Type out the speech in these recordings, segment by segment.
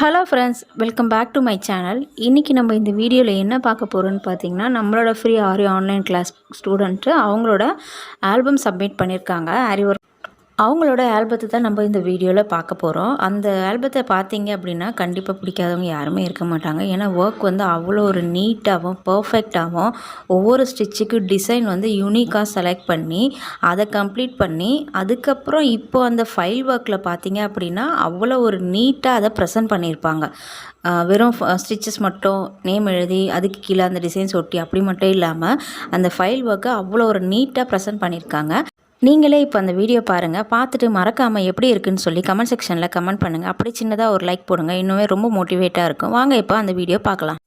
Hello friends, welcome back to my channel. இன்றைக்கி நம்ம இந்த வீடியோவில் என்ன பார்க்க போகிறோன்னு பார்த்தீங்கன்னா, நம்மளோட free aari online class student அவங்களோட ஆல்பம் சப்மிட் பண்ணியிருக்காங்க. ஆரி ஒர்க் அவங்களோட ஆல்பத்தை தான் நம்ம இந்த வீடியோவில் பார்க்க போகிறோம். அந்த ஆல்பத்தை பார்த்தீங்க அப்படின்னா கண்டிப்பாக பிடிக்காதவங்க யாருமே இருக்க மாட்டாங்க. ஏன்னா ஒர்க் வந்து அவ்வளோ ஒரு நீட்டாகவும் பர்ஃபெக்டாகவும் ஒவ்வொரு ஸ்டிச்சுக்கு டிசைன் வந்து யூனிக்காக செலக்ட் பண்ணி அதை கம்ப்ளீட் பண்ணி அதுக்கப்புறம் இப்போ அந்த ஃபைல் ஒர்க்கில் பார்த்தீங்க அப்படின்னா அவ்வளோ ஒரு நீட்டாக அதை ப்ரெசென்ட் பண்ணியிருப்பாங்க. வெறும் ஸ்டிச்சஸ் மட்டும் நேம் எழுதி அதுக்கு கீழே அந்த டிசைன்ஸ் ஒட்டி அப்படி மட்டும் இல்லாமல் அந்த ஃபைல் ஒர்க்கை அவ்வளோ ஒரு நீட்டாக ப்ரெசென்ட் பண்ணியிருக்காங்க. நீங்களே இப்போ அந்த வீடியோ பாருங்கள். பார்த்துட்டு மறக்காமல் எப்படி இருக்குன்னு சொல்லி கமெண்ட் செக்ஷனில் கமெண்ட் பண்ணுங்கள். அப்படி சின்னதாக ஒரு லைக் போடுங்க. இன்னுமே ரொம்ப மோட்டிவேட்டாக இருக்கும். வாங்க இப்போ அந்த வீடியோ பார்க்கலாம்.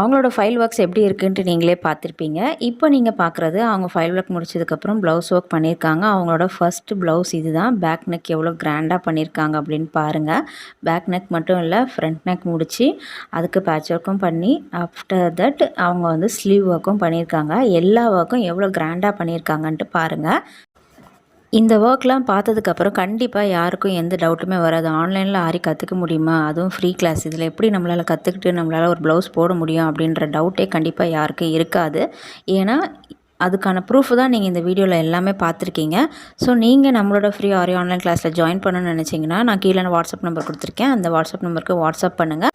அவங்களோட ஃபைல் ஒர்க்ஸ் எப்படி இருக்குன்ட்டு நீங்களே பார்த்துருப்பீங்க. இப்போ நீங்கள் பார்க்குறது அவங்க ஃபைல் ஒர்க் முடிச்சதுக்கப்புறம் ப்ளவுஸ் ஒர்க் பண்ணியிருக்காங்க. அவங்களோட ஃபஸ்ட்டு ப்ளவுஸ் இது தான். பேக் நெக் எவ்வளோ கிராண்டாக பண்ணியிருக்காங்க அப்படின்னு பாருங்கள். பேக் நெக் மட்டும் இல்லை, ஃப்ரண்ட் நெக் முடித்து அதுக்கு பேட்ச் ஒர்க்கும் பண்ணி ஆஃப்டர் தட் அவங்க வந்து ஸ்லீவ் ஒர்க்கும் பண்ணியிருக்காங்க. எல்லா ஒர்க்கும் எவ்வளோ கிராண்டாக பண்ணியிருக்காங்கன்ட்டு பாருங்கள். இந்த ஒர்க்லாம் பார்த்ததுக்கப்புறம் கண்டிப்பாக யாருக்கும் எந்த டவுட்டுமே வராது. ஆன்லைனில் ஆரி கற்றுக்க முடியுமா, அதுவும் ஃப்ரீ கிளாஸ், இதில் எப்படி நம்மளால் கற்றுக்கிட்டு நம்மளால் ஒரு ப்ளவுஸ் போட முடியும் அப்படின்ற டவுட்டே கண்டிப்பாக யாருக்கும் இருக்காது. ஏன்னா அதுக்கான ப்ரூஃப் தான் நீங்கள் இந்த வீடியோவில் எல்லாமே பார்த்துருக்கீங்க. ஸோ நீங்கள் நம்மளோட ஃப்ரீ ஆரி ஆன்லைன் கிளாஸில் ஜாயின் பண்ணணும்னு நினச்சிங்கன்னா நான் கீழே வாட்ஸ்அப் நம்பர் கொடுத்துருக்கேன். அந்த வாட்ஸ்அப் நம்பருக்கு வாட்ஸ்அப் பண்ணுங்கள்.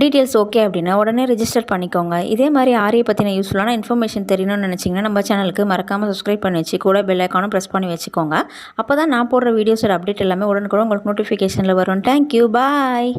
டீட்டெயில்ஸ் ஓகே அப்படின்னா உடனே ரிஜிஸ்டர் பண்ணிக்கோங்க. இதே மாதிரி ஆரியை பற்றின யூஸ்ஃபுல்லான இன்ஃபர்மேஷன் தெரியணும்னு நினச்சிங்கன்னா நம்ம சேனலுக்கு மறக்காமல் சப்ஸ்கிரைப் பண்ணி வச்சு கூட பெல் ஐக்கானும் ப்ரெஸ் பண்ணி வச்சுக்கோங்க. அப்போ தான் நான் போடுற வீடியோஸோட அப்டேட் எல்லாமே உடனுக்குடன் உங்களுக்கு நோட்டிஃபிகேஷனில் வரும். தேங்க்யூ, பாய்.